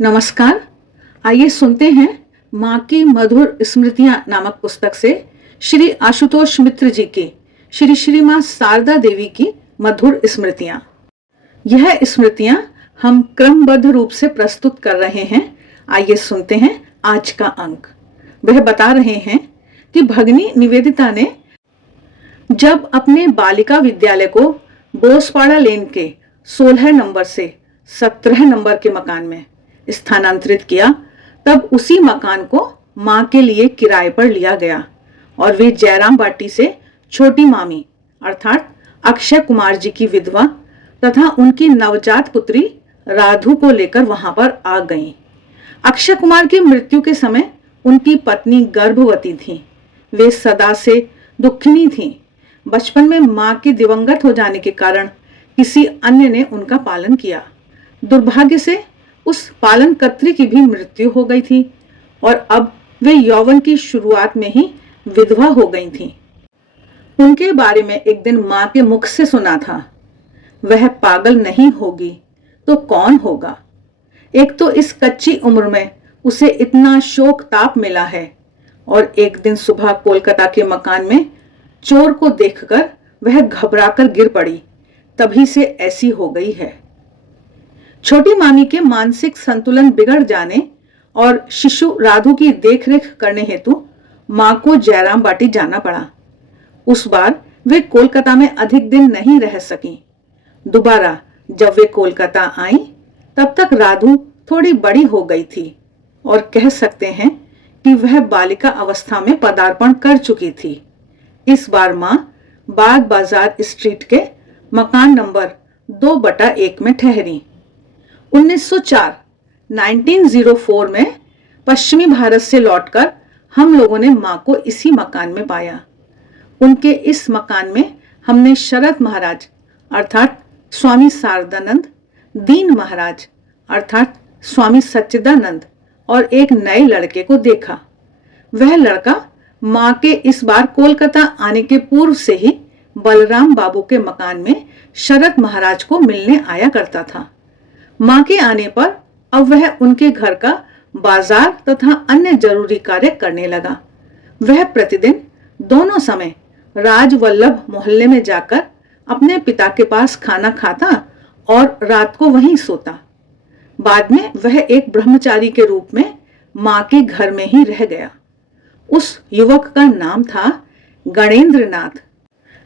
नमस्कार। आइए सुनते हैं माँ की मधुर स्मृतियां नामक पुस्तक से श्री आशुतोष मित्र जी की श्री श्री माँ शारदा देवी की मधुर स्मृतियां। यह स्मृतियां हम क्रमबद्ध रूप से प्रस्तुत कर रहे हैं। आइए सुनते हैं आज का अंक। वह बता रहे हैं कि भगनी निवेदिता ने जब अपने बालिका विद्यालय को बोसपाड़ा लेन के 16 नंबर से 17 नंबर के मकान में स्थानांतरित किया, तब उसी मकान को मां के लिए किराए पर लिया गया और वे जयराम बाटी से छोटी मामी अर्थात अक्षय कुमार जी की विधवा तथा उनकी नवजात पुत्री राधु को लेकर वहां पर आ गईं। अक्षय कुमार की मृत्यु के समय उनकी पत्नी गर्भवती थी। वे सदा से दुखिनी थीं। बचपन में मां के दिवंगत हो जाने के कारण किसी अन्य ने उनका पालन किया। दुर्भाग्य से उस पालनकर्त्री की भी मृत्यु हो गई थी और अब वे यौवन की शुरुआत में ही विधवा हो गई थीं। उनके बारे में एक दिन मां के मुख से सुना था, वह पागल नहीं होगी तो कौन होगा। एक तो इस कच्ची उम्र में उसे इतना शोक ताप मिला है और एक दिन सुबह कोलकाता के मकान में चोर को देखकर वह घबराकर गिर पड़ी, तभी से ऐसी हो गई है। छोटी मामी के मानसिक संतुलन बिगड़ जाने और शिशु राधु की देखरेख करने हेतु मां को जयराम बाटी जाना पड़ा। उस बार वे कोलकाता में अधिक दिन नहीं रह सकीं। दोबारा जब वे कोलकाता आईं, तब तक राधु थोड़ी बड़ी हो गई थी और कह सकते हैं कि वह बालिका अवस्था में पदार्पण कर चुकी थी। इस बार मां बाग बाजार स्ट्रीट के मकान नंबर 2/1 में ठहरी। 1904 में पश्चिमी भारत से लौटकर हम लोगों ने मां को इसी मकान में पाया। उनके इस मकान में हमने शरद महाराज अर्थात स्वामी शारदानंद, दीन महाराज अर्थात स्वामी सच्चिदानंद और एक नए लड़के को देखा। वह लड़का मां के इस बार कोलकाता आने के पूर्व से ही बलराम बाबू के मकान में शरद महाराज को मिलने आया करता था। मां के आने पर अब वह उनके घर का बाजार तथा अन्य जरूरी कार्य करने लगा। वह प्रतिदिन दोनों समय राजवल्लभ मोहल्ले में जाकर अपने पिता के पास खाना खाता और रात को वहीं सोता। बाद में वह एक ब्रह्मचारी के रूप में मां के घर में ही रह गया। उस युवक का नाम था गणेंद्र नाथ।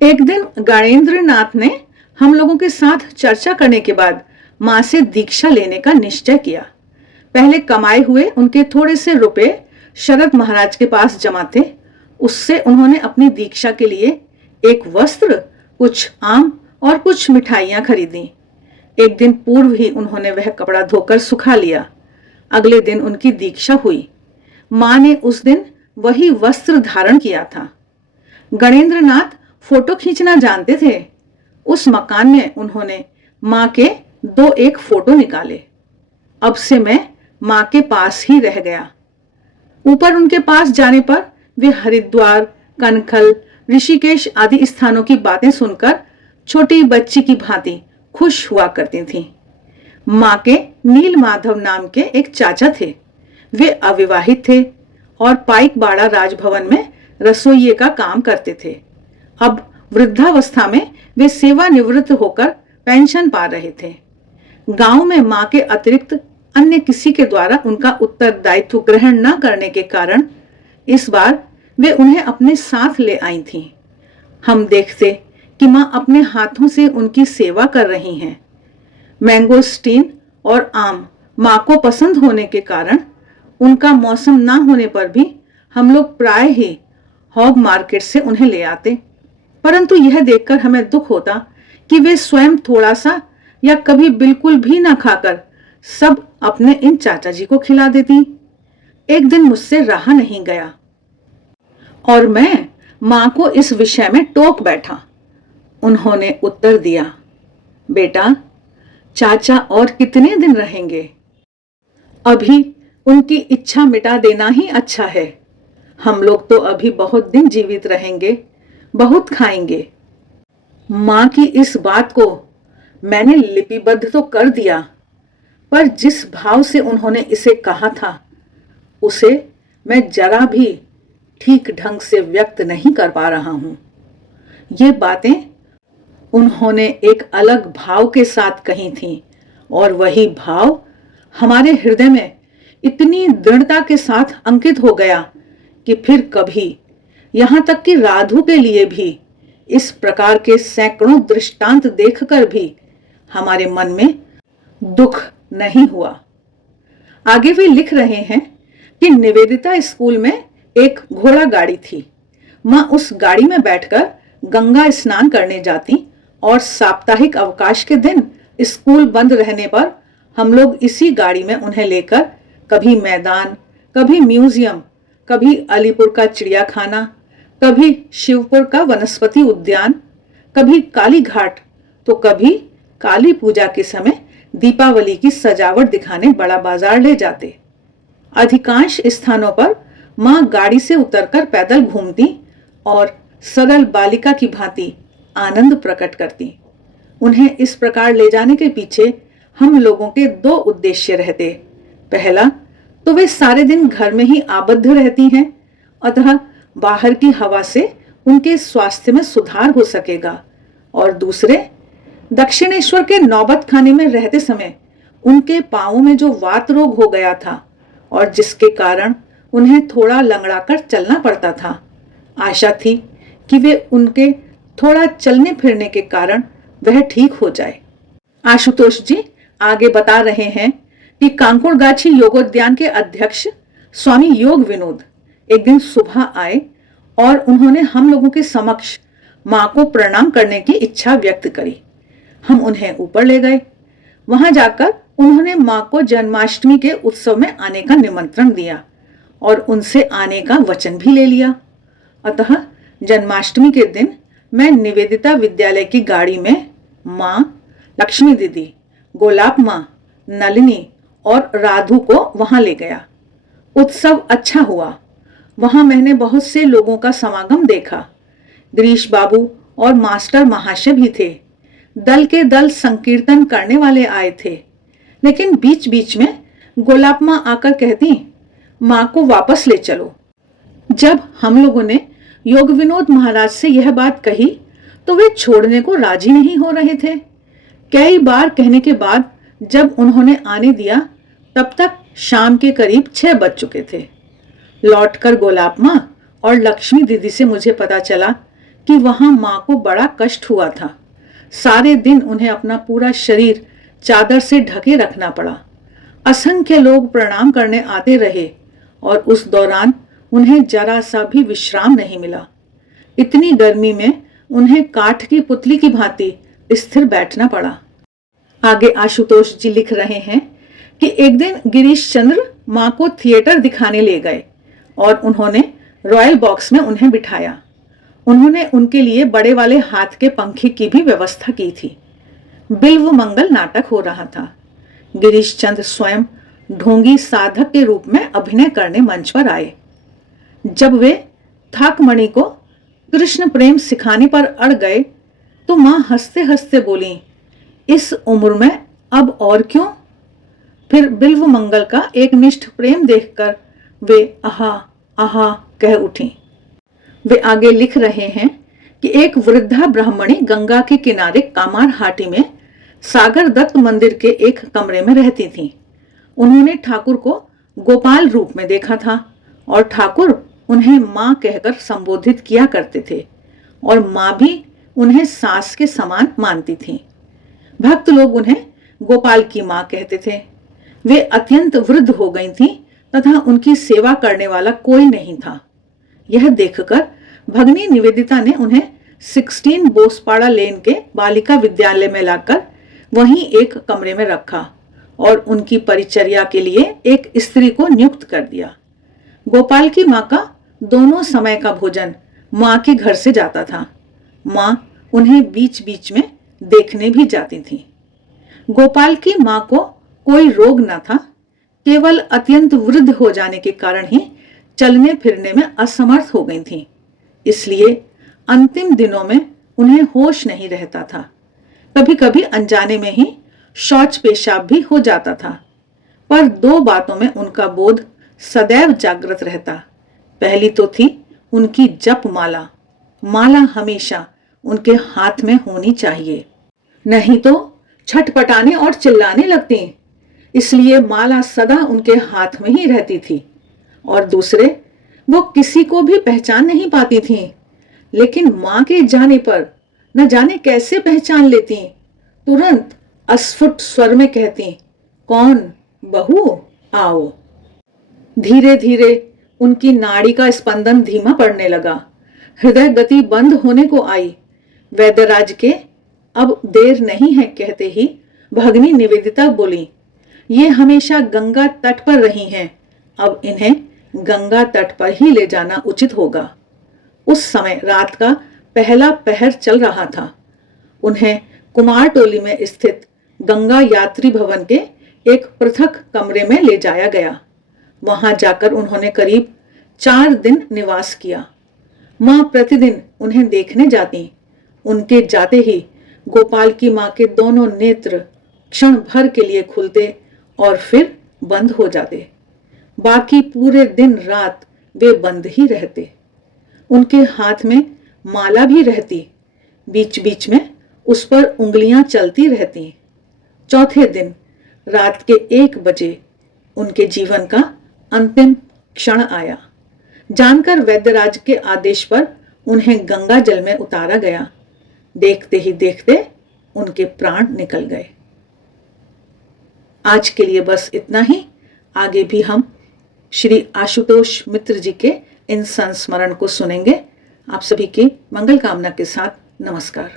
एक दिन गणेंद्र नाथ ने हम लोगों के साथ चर्चा करने के बाद मां से दीक्षा लेने का निश्चय किया। पहले कमाए हुए उनके थोड़े से रुपए शरद महाराज के पास जमा थे। उससे उन्होंने अपनी दीक्षा के लिए एक वस्त्र, कुछ आम और कुछ मिठाइयां खरीदी। एक दिन पूर्व ही उन्होंने वह कपड़ा धोकर सुखा लिया। अगले दिन उनकी दीक्षा हुई। मां ने उस दिन वही वस्त्र धारण किया था। गणेंद्र नाथ फोटो खींचना जानते थे। उस मकान में उन्होंने मां के 2-1 फोटो निकाले। अब से मैं मां के पास ही रह गया। ऊपर उनके पास जाने पर वे हरिद्वार, कनखल, ऋषिकेश आदि स्थानों की बातें सुनकर छोटी बच्ची की भांति खुश हुआ करती थीं। मां के नील माधव नाम के एक चाचा थे। वे अविवाहित थे और पाइकबाड़ा राजभवन में रसोइये का काम करते थे। अब वृद्धावस्था में वे सेवानिवृत्त होकर पेंशन पा रहे थे। गांव में मां के अतिरिक्त अन्य किसी के द्वारा उनका उत्तरदायित्व ग्रहण न करने के कारण इस बार वे उन्हें अपने साथ ले आई थीं। हम देखते कि मां अपने हाथों से उनकी सेवा कर रही हैं। मैंगोस्टीन और आम मां को पसंद होने के कारण उनका मौसम ना होने पर भी हम लोग प्राय ही हॉग मार्केट से उन्हें ले आते। परंतु यह देखकर हमें दुख होता कि वे स्वयं थोड़ा सा या कभी बिल्कुल भी ना खाकर सब अपने इन चाचा जी को खिला देती। एक दिन मुझसे रहा नहीं गया और मैं मां को इस विषय में टोक बैठा। उन्होंने उत्तर दिया, बेटा, चाचा और कितने दिन रहेंगे? अभी उनकी इच्छा मिटा देना ही अच्छा है। हम लोग तो अभी बहुत दिन जीवित रहेंगे, बहुत खाएंगे। मां की इस बात को मैंने लिपिबद्ध तो कर दिया, पर जिस भाव से उन्होंने इसे कहा था उसे मैं जरा भी ठीक ढंग से व्यक्त नहीं कर पा रहा हूं। ये बातें उन्होंने एक अलग भाव के साथ कही थीं और वही भाव हमारे हृदय में इतनी दृढ़ता के साथ अंकित हो गया कि फिर कभी, यहां तक कि राधु के लिए भी, इस प्रकार के सैकड़ों दृष्टांत देखकर भी हमारे मन में दुख नहीं हुआ। आगे वे लिख रहे हैं कि निवेदिता स्कूल में एक घोड़ा गाड़ी थी। मां उस गाड़ी में बैठकर गंगा स्नान करने जाती और साप्ताहिक अवकाश के दिन स्कूल बंद रहने पर हम लोग इसी गाड़ी में उन्हें लेकर कभी मैदान, कभी म्यूजियम, कभी अलीपुर का चिड़ियाखाना, कभी शिवपुर का वनस्पति उद्यान, कभी काली घाट, तो कभी काली पूजा के समय दीपावली की सजावट दिखाने बड़ा बाजार ले जाते। अधिकांश स्थानों पर मां गाड़ी से उतरकर पैदल घूमती और सरल बालिका की भांति आनंद प्रकट करती। उन्हें इस प्रकार ले जाने के पीछे हम लोगों के दो उद्देश्य रहते। पहला तो वे सारे दिन घर में ही आबद्ध रहती हैं, अतः बाहर की हवा से उनके स्वास्थ्य में सुधार हो सकेगा, और दूसरे, दक्षिणेश्वर के नौबत खाने में रहते समय उनके पांवों में जो वात रोग हो गया था और जिसके कारण उन्हें थोड़ा लंगड़ाकर चलना पड़ता था, आशा थी कि वे उनके थोड़ा चलने फिरने के कारण वह ठीक हो जाए। आशुतोष जी आगे बता रहे हैं कि कांकुड़गाछी योगोद्यान के अध्यक्ष स्वामी योग विनोद एक दिन सुबह आए और उन्होंने हम लोगों के समक्ष मां को प्रणाम करने की इच्छा व्यक्त करी। हम उन्हें ऊपर ले गए। वहां जाकर उन्होंने मां को जन्माष्टमी के उत्सव में आने का निमंत्रण दिया और उनसे आने का वचन भी ले लिया। अतः जन्माष्टमी के दिन मैं निवेदिता विद्यालय की गाड़ी में मां, लक्ष्मी दीदी, गोलाब मां, नलिनी और राधु को वहां ले गया। उत्सव अच्छा हुआ। वहां मैंने बहुत से लोगों का समागम देखा। गिरीश बाबू और मास्टर महाशय भी थे। दल के दल संकीर्तन करने वाले आए थे, लेकिन बीच बीच में गोलाब मां आकर कहती, मां को वापस ले चलो। जब हम लोगों ने योग विनोद महाराज से यह बात कही तो वे छोड़ने को राजी नहीं हो रहे थे। कई बार कहने के बाद जब उन्होंने आने दिया तब तक शाम के करीब 6 बज चुके थे। लौटकर गोलाब मां और लक्ष्मी दीदी से मुझे पता चला कि वहां मां को बड़ा कष्ट हुआ था। सारे दिन उन्हें अपना पूरा शरीर चादर से ढके रखना पड़ा। असंख्य लोग प्रणाम करने आते रहे और उस दौरान उन्हें जरा सा भी विश्राम नहीं मिला। इतनी गर्मी में उन्हें काठ की पुतली की भांति स्थिर बैठना पड़ा। आगे आशुतोष जी लिख रहे हैं कि एक दिन गिरीश चंद्र मां को थिएटर दिखाने ले गए और उन्होंने रॉयल बॉक्स में उन्हें बिठाया। उन्होंने उनके लिए बड़े वाले हाथ के पंखे की भी व्यवस्था की थी। बिल्व मंगल नाटक हो रहा था। गिरीश चंद्र स्वयं ढोंगी साधक के रूप में अभिनय करने मंच पर आए। जब वे थाकमणि को कृष्ण प्रेम सिखाने पर अड़ गए तो मां हंसते हंसते बोली, इस उम्र में अब और क्यों। फिर बिल्व मंगल का एक निष्ठ प्रेम देखकर वे आहा आहा कह उठी। वे आगे लिख रहे हैं कि एक वृद्धा ब्राह्मणी गंगा के किनारे कामार हाटी में सागर दत्त मंदिर के एक कमरे में रहती थी। उन्होंने ठाकुर को गोपाल रूप में देखा था और ठाकुर उन्हें मां कहकर संबोधित किया करते थे और मां भी उन्हें सास के समान मानती थी। भक्त लोग उन्हें गोपाल की मां कहते थे। वे अत्यंत वृद्ध हो गई थीं तथा उनकी सेवा करने वाला कोई नहीं था। यह देखकर भगनी निवेदिता ने उन्हें 16 बोसपाड़ा लेन के बालिका विद्यालय में लाकर वहीं एक कमरे में रखा और उनकी परिचर्या के लिए एक स्त्री को नियुक्त कर दिया। गोपाल की मां का दोनों समय का भोजन मां के घर से जाता था। मां उन्हें बीच बीच में देखने भी जाती थी। गोपाल की मां को कोई रोग न था, केवल अत्यंत वृद्ध हो जाने के कारण ही चलने फिरने में असमर्थ हो गई थी। इसलिए अंतिम दिनों में उन्हें होश नहीं रहता था। कभी कभी अनजाने में ही शौच पेशाब भी हो जाता था। पर दो बातों में उनका बोध सदैव जागृत रहता। पहली तो थी उनकी जप माला। माला हमेशा उनके हाथ में होनी चाहिए, नहीं तो छटपटाने और चिल्लाने लगती। इसलिए माला सदा उनके हाथ में ही रहती थी। और दूसरे, वो किसी को भी पहचान नहीं पाती थी, लेकिन मां के जाने पर न जाने कैसे पहचान लेती। तुरंत अस्फुट स्वर में कहती, कौन बहू, आओ। धीरे धीरे उनकी नाड़ी का स्पंदन धीमा पड़ने लगा। हृदय गति बंद होने को आई। वैद्यराज के अब देर नहीं है कहते ही भगनी निवेदिता बोली, ये हमेशा गंगा तट पर रही हैं, अब इन्हें गंगा तट पर ही ले जाना उचित होगा। उस समय रात का पहला पहर चल रहा था। उन्हें कुमारटोली में स्थित गंगा यात्री भवन के एक पृथक कमरे में ले जाया गया। वहां जाकर उन्होंने करीब 4 दिन निवास किया। मां प्रतिदिन उन्हें देखने जाती। उनके जाते ही गोपाल की मां के दोनों नेत्र क्षण भर के लिए खुलते और फिर बंद हो जाते। बाकी पूरे दिन रात वे बंद ही रहते। उनके हाथ में माला भी रहती। बीच बीच में उस पर उंगलियां चलती रहती। चौथे दिन रात के 1 बजे उनके जीवन का अंतिम क्षण आया। जानकर वैद्यराज के आदेश पर उन्हें गंगा जल में उतारा गया। देखते ही देखते उनके प्राण निकल गए। आज के लिए बस इतना ही। आगे भी हम श्री आशुतोष मित्र जी के इन संस्मरण को सुनेंगे। आप सभी की मंगल कामना के साथ नमस्कार।